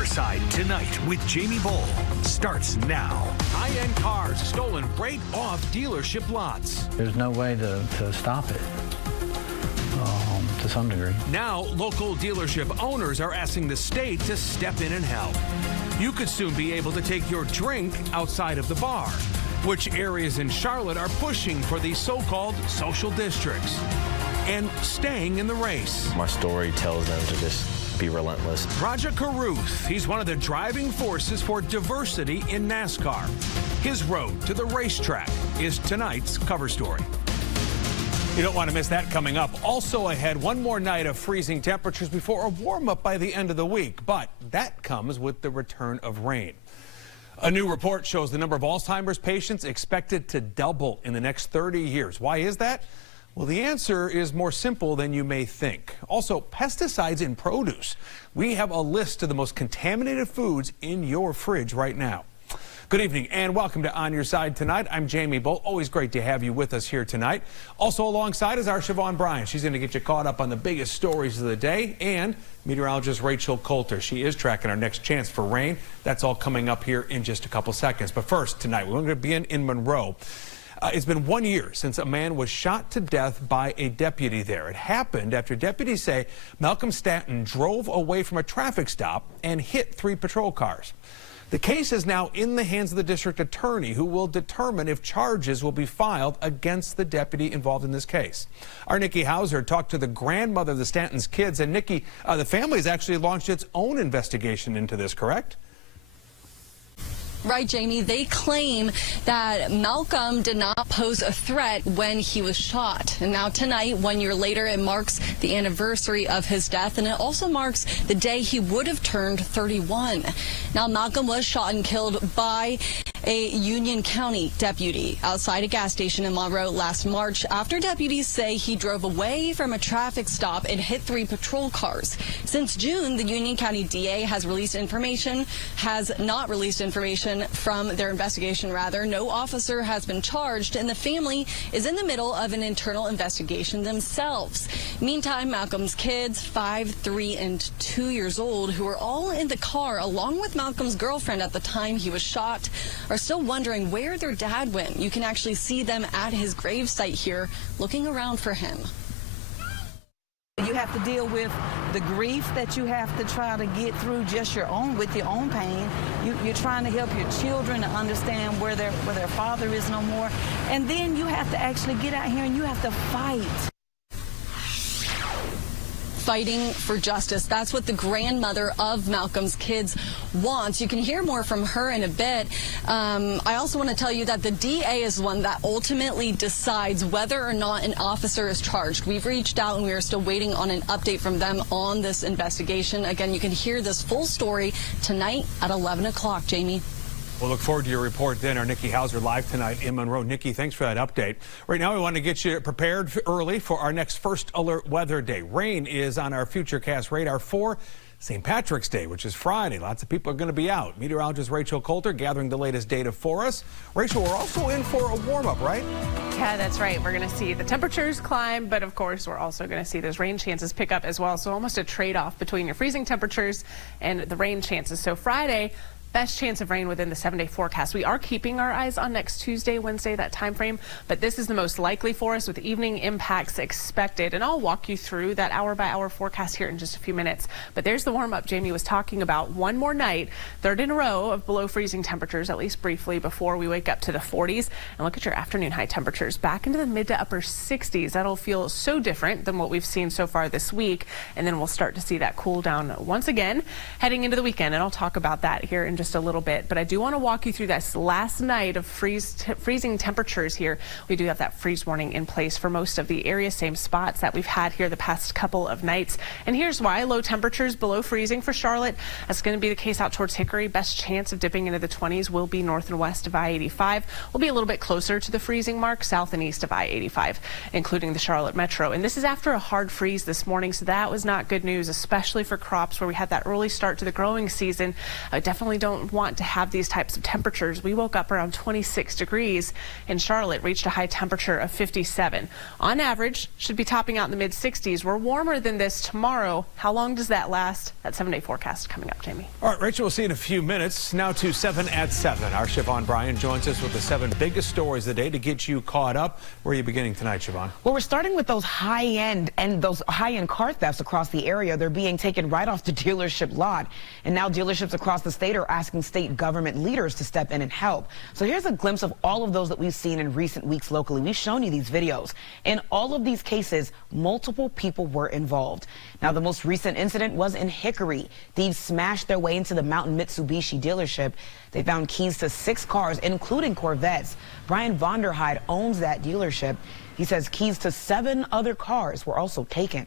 Your Side Tonight with Jamie Bull starts now. High-end cars stolen right off dealership lots. There's no way to stop it to some degree. Now, local dealership owners are asking the state to step in and help. You could soon be able to take your drink outside of the bar. Which areas in Charlotte are pushing for these so-called social districts and staying in the race? My story tells them to just be relentless. Raja Caruth, he's one of the driving forces for diversity in NASCAR. His road to the racetrack is tonight's cover story. You don't want to miss that coming up. Also ahead, one more night of freezing temperatures before a warm-up by the end of the week. But that comes with the return of rain. A new report shows the number of Alzheimer's patients expected to double in the next 30 years. Why is that? Well, the answer is more simple than you may think. Also, pesticides in produce. We have a list of the most contaminated foods in your fridge right now. Good evening and welcome to On Your Side Tonight. I'm Jamie Bull. Always great to have you with us here tonight. Also alongside is our Siobhan Bryan. She's going to get you caught up on the biggest stories of the day, and meteorologist Rachel Coulter. She is tracking our next chance for rain. That's all coming up here in just a couple seconds. But first, tonight, we're going to begin in Monroe. It's been 1 year since a man was shot to death by a deputy there. It happened after deputies say Malcolm Stanton drove away from a traffic stop and hit 3 patrol cars. The case is now in the hands of the district attorney, who will determine if charges will be filed against the deputy involved in this case. Our Nikki Hauser talked to the grandmother of the Stanton's kids, and Nikki, the family has actually launched its own investigation into this, correct? Right, Jamie. They claim that Malcolm did not pose a threat when he was shot. And now tonight, 1 year later, it marks the anniversary of his death, and it also marks the day he would have turned 31. Now, Malcolm was shot and killed by a Union County deputy outside a gas station in Monroe last March after deputies say he drove away from a traffic stop and hit 3 patrol cars. Since June, the Union County DA has not released information from their investigation, rather. No officer has been charged, and the family is in the middle of an internal investigation themselves. Meantime, Malcolm's kids, 5, 3, and 2 years old, who were all in the car along with Malcolm's girlfriend at the time he was shot, are still wondering where their dad went. You can actually see them at his gravesite here looking around for him. You have to deal with the grief that you have to try to get through just with your own pain. You're trying to help your children to understand where their father is no more. And then you have to actually get out here and you have to fight. Fighting for justice. That's what the grandmother of Malcolm's kids wants. You can hear more from her in a bit. I also want to tell you that the DA is the one that ultimately decides whether or not an officer is charged. We've reached out and we are still waiting on an update from them on this investigation. Again, you can hear this full story tonight at 11 o'clock, Jamie. We'll look forward to your report then. Our Nikki Hauser live tonight in Monroe. Nikki, thanks for that update. Right now, we want to get you prepared early for our next First Alert Weather Day. Rain is on our Futurecast radar for St. Patrick's Day, which is Friday. Lots of people are going to be out. Meteorologist Rachel Coulter gathering the latest data for us. Rachel, we're also in for a warm-up, right? Yeah, that's right. We're going to see the temperatures climb, but of course, we're also going to see those rain chances pick up as well. So almost a trade-off between your freezing temperatures and the rain chances. So Friday, best chance of rain within the 7-day forecast. We are keeping our eyes on next Tuesday, Wednesday, that time frame, but this is the most likely for us with evening impacts expected. And I'll walk you through that hour-by-hour forecast here in just a few minutes. But there's the warm-up Jamie was talking about. One more night, third in a row of below freezing temperatures, at least briefly, before we wake up to the 40s. And look at your afternoon high temperatures back into the mid to upper 60s. That'll feel so different than what we've seen so far this week. And then we'll start to see that cool down once again heading into the weekend. And I'll talk about that here in just a little bit, but I do want to walk you through this last night of freezing temperatures here. We do have that freeze warning in place for most of the area, same spots that we've had here the past couple of nights. And here's why: low temperatures below freezing for Charlotte. That's going to be the case out towards Hickory. Best chance of dipping into the 20s will be north and west of I-85. We'll be a little bit closer to the freezing mark south and east of I-85, including the Charlotte Metro. And this is after a hard freeze this morning, so that was not good news, especially for crops where we had that early start to the growing season. I definitely don't don't want to have these types of temperatures. We woke up around 26 degrees in Charlotte, reached a high temperature of 57. On average, should be topping out in the mid-60s. We're warmer than this tomorrow. How long does that last? That 7-day forecast coming up, Jamie. All right, Rachel, we'll see you in a few minutes. Now to 7 at 7. Our Siobhan Bryan joins us with the 7 biggest stories of the day to get you caught up. Where are you beginning tonight, Siobhan? Well, we're starting with those high-end car thefts across the area. They're being taken right off the dealership lot. And now dealerships across the state are asking state government leaders to step in and help. So here's a glimpse of all of those that we've seen in recent weeks locally. We've shown you these videos. In all of these cases, multiple people were involved. Now, the most recent incident was in Hickory. Thieves smashed their way into the Mountain Mitsubishi dealership. They found keys to 6 cars, including Corvettes. Brian Vonderheide owns that dealership. He says keys to 7 other cars were also taken.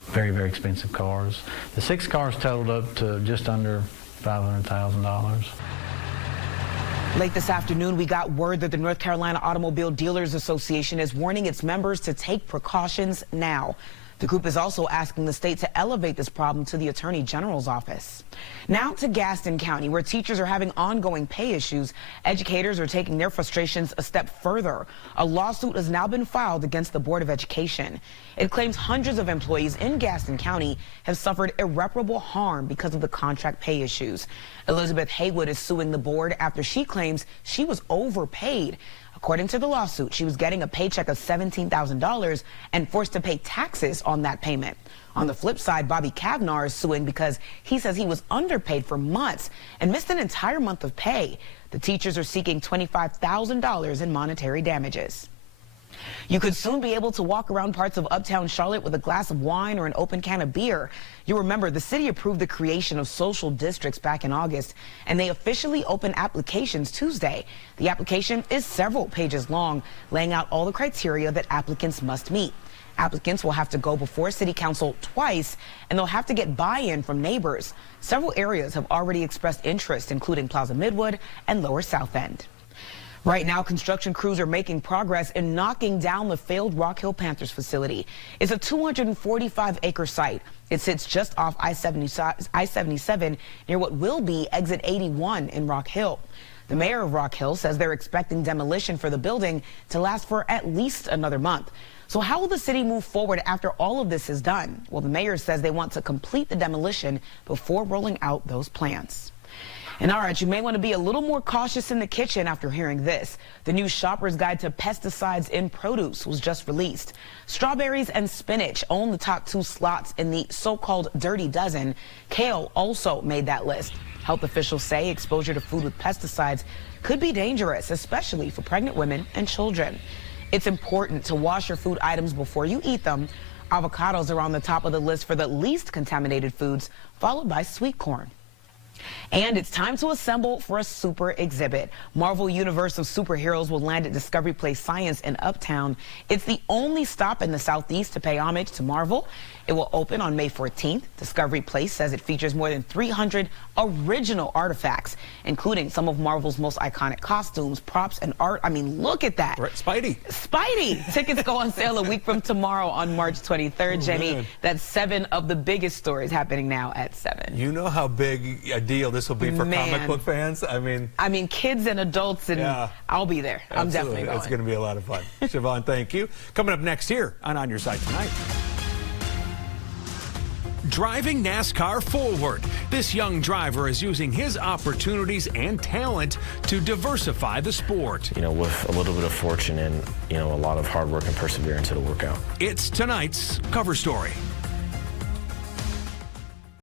Very, very expensive cars. The 6 cars totaled up to just under $500,000. Late this afternoon, we got word that the North Carolina Automobile Dealers Association is warning its members to take precautions now. The group is also asking the state to elevate this problem to the Attorney General's office. Now to Gaston County, where teachers are having ongoing pay issues. Educators are taking their frustrations a step further. A lawsuit has now been filed against the Board of Education. It claims hundreds of employees in Gaston County have suffered irreparable harm because of the contract pay issues. Elizabeth Haywood is suing the board after she claims she was overpaid. According to the lawsuit, she was getting a paycheck of $17,000 and forced to pay taxes on that payment. On the flip side, Bobby Kavnar is suing because he says he was underpaid for months and missed an entire month of pay. The teachers are seeking $25,000 in monetary damages. You could soon be able to walk around parts of uptown Charlotte with a glass of wine or an open can of beer. You remember the city approved the creation of social districts back in August, and they officially opened applications Tuesday. The application is several pages long, laying out all the criteria that applicants must meet. Applicants will have to go before City Council twice, and they'll have to get buy-in from neighbors. Several areas have already expressed interest, including Plaza Midwood and Lower South End. Right now, construction crews are making progress in knocking down the failed Rock Hill Panthers facility. It's a 245-acre site. It sits just off I-77 near what will be Exit 81 in Rock Hill. The mayor of Rock Hill says they're expecting demolition for the building to last for at least another month. So how will the city move forward after all of this is done? Well, the mayor says they want to complete the demolition before rolling out those plans. And all right, you may want to be a little more cautious in the kitchen after hearing this. The new Shopper's Guide to Pesticides in Produce was just released. Strawberries and spinach own the top 2 slots in the so-called Dirty Dozen. Kale also made that list. Health officials say exposure to food with pesticides could be dangerous, especially for pregnant women and children. It's important to wash your food items before you eat them. Avocados are on the top of the list for the least contaminated foods, followed by sweet corn. And it's time to assemble for a super exhibit. Marvel Universe of Superheroes will land at Discovery Place Science in Uptown. It's the only stop in the Southeast to pay homage to Marvel. It will open on May 14th. Discovery Place says it features more than 300 original artifacts, including some of Marvel's most iconic costumes, props, and art. I mean, look at that. Right, Spidey. Tickets go on sale a week from tomorrow on March 23rd, Jamie. Man. That's 7 of the biggest stories happening now at 7. You know how big a deal this will be for comic book fans? I mean, kids and adults, and yeah. I'll be there. I'm definitely going. It's going to be a lot of fun. Siobhan, thank you. Coming up next here on Your Side Tonight. Driving NASCAR forward. This young driver is using his opportunities and talent to diversify the sport. You know, with a little bit of fortune and, a lot of hard work and perseverance, it'll work out. It's tonight's cover story.